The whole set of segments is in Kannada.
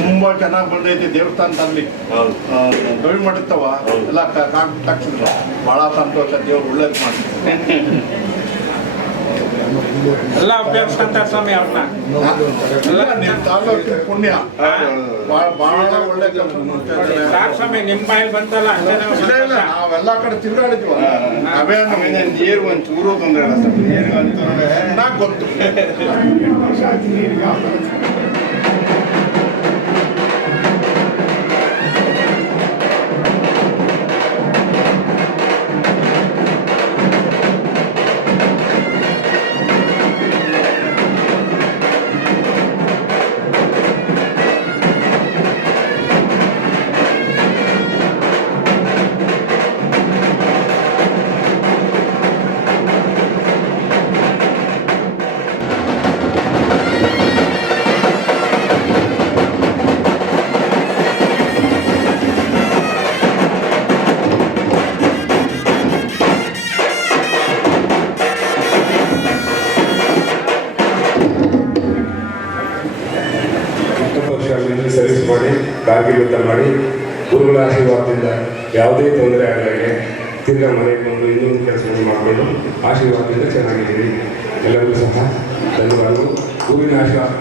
ತುಂಬಾ ಚೆನ್ನಾಗಿ ಬಂದೈತಿ ದೇವಸ್ಥಾನದಲ್ಲಿ ಗವಿ ಮಾಡಿರ್ತವ ಎಲ್ಲ ತಕ್ಷಣ ಬಹಳ ಸಂತೋಷ. ದೇವ್ರು ಒಳ್ಳೇದು ಮಾಡ್ತಾರೆ. ಎಲ್ಲ ಉಪಯೋಗಿಸ್ಕೊಂತ ಸ್ವಾಮಿ ಅವ್ರನ್ನ. ನಿಮ್ ತಾಲೂಕಿನ ಪುಣ್ಯ ಬಹಳ ಒಳ್ಳೆ ಸ್ವಾಮಿ ನಿಮ್ ಬಾಯಲ್ಲಿ ಬಂತಲ್ಲ. ನಾವೆಲ್ಲ ಕಡೆ ತಿರುಗಾಡಿದ್ವಿ. ಅವೇ ನೀರು ಒಂದು ಚೂರು ತೊಂದರೆ ಇಲ್ಲ ಸರ್. ನೀರು ಅಂತ ಗೊತ್ತು. ಸರ್ವಿಸ್ ಮಾಡಿ ಕಾರ್ಗಿರುತ್ತ ಮಾಡಿ ಗುರುಗಳ ಆಶೀರ್ವಾದದಿಂದ ಯಾವುದೇ ತೊಂದರೆ ಆಗಲಾಗೆ ತಿರ್ಗಾ ಮನೆಗೆ ಬಂದು ಇನ್ನೊಂದು ಕೆಲಸವನ್ನು ಮಾಡಿಕೊಂಡು ಆಶೀರ್ವಾದದಿಂದ ಚೆನ್ನಾಗಿದ್ದೀವಿ. ಎಲ್ಲರಿಗೂ ಸಹ ಧನ್ಯವಾದಗಳು. ಗುರುವಿನ ಆಶೀರ್ವಾದ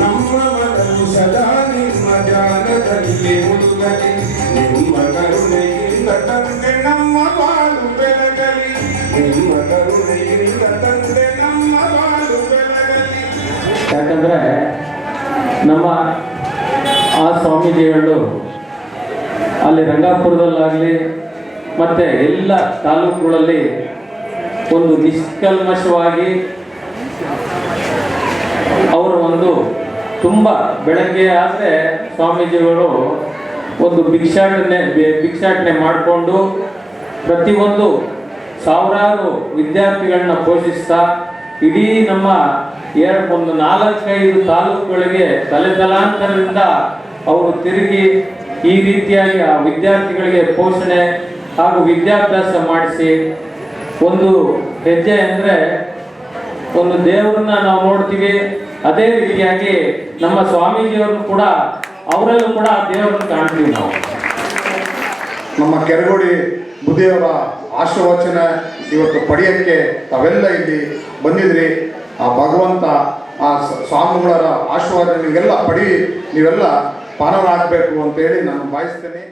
ನಮ್ಮ ಮನವು ಸದಾ ನಿಮ್ಮ ಧ್ಯಾನದಲ್ಲಿ ಮುಳುಗಲಿ, ನಿಮ್ಮ ಕರುಣೆಯಿಂದ ತಂದೆ ನಮ್ಮ ಬಾಳು ಬೆಳಗಲಿ, ನಿಮ್ಮ ಕರುಣೆಯಿಂದ ತಂದೆ ನಮ್ಮ ಬಾಳು ಬೆಳಗಲಿ. ಯಾಕಂದರೆ ನಮ್ಮ ಆ ಸ್ವಾಮೀಜಿಗಳು ಅಲ್ಲಿ ರಂಗಾಪುರದಲ್ಲಾಗಲಿ ಮತ್ತು ಎಲ್ಲ ತಾಲೂಕುಗಳಲ್ಲಿ ಒಂದು ನಿಷ್ಕಲ್ಮಶವಾಗಿ ಅವರು ಒಂದು ತುಂಬ ಬೆಳಗ್ಗೆ ಆದರೆ ಸ್ವಾಮೀಜಿಗಳು ಒಂದು ಭಿಕ್ಷಾಟನೆ ಮಾಡಿಕೊಂಡು ಪ್ರತಿಯೊಂದು ಸಾವಿರಾರು ವಿದ್ಯಾರ್ಥಿಗಳನ್ನ ಪೋಷಿಸ್ತಾ ಇಡೀ ನಮ್ಮ ಒಂದು 4-5 ತಾಲೂಕುಗಳಿಗೆ ತಲೆತಲಾಂತರದಿಂದ ಅವರು ತಿರುಗಿ ಈ ರೀತಿಯಾಗಿ ಆ ವಿದ್ಯಾರ್ಥಿಗಳಿಗೆ ಪೋಷಣೆ ಹಾಗೂ ವಿದ್ಯಾಭ್ಯಾಸ ಮಾಡಿಸಿ ಒಂದು ಹೆಜ್ಜೆ ಅಂದರೆ ಒಂದು ದೇವರನ್ನ ನಾವು ನೋಡ್ತೀವಿ, ಅದೇ ರೀತಿಯಾಗಿ ನಮ್ಮ ಸ್ವಾಮೀಜಿಯವ್ರನ್ನು ಕೂಡ ಅವರಲ್ಲೂ ಕೂಡ ದೇವರನ್ನು ಕಾಣ್ತೀವಿ ನಾವು. ನಮ್ಮ ಕೆರಗೋಡಿ ಬುದ್ಧಿಯವರ ಆಶೀರ್ವಚನ ಇವತ್ತು ಪಡೆಯೋಕ್ಕೆ ತಾವೆಲ್ಲ ಇಲ್ಲಿ ಬಂದಿದ್ರಿ. ಆ ಭಗವಂತ ಆ ಸ್ವಾಮಿಗಳ ಆಶೀರ್ವಾದ ನಿಮಗೆಲ್ಲ ನೀವೆಲ್ಲ ಪಾಲನ ಆಗಬೇಕು ಅಂತೇಳಿ ನಾನು ಬಯಸ್ತೇನೆ.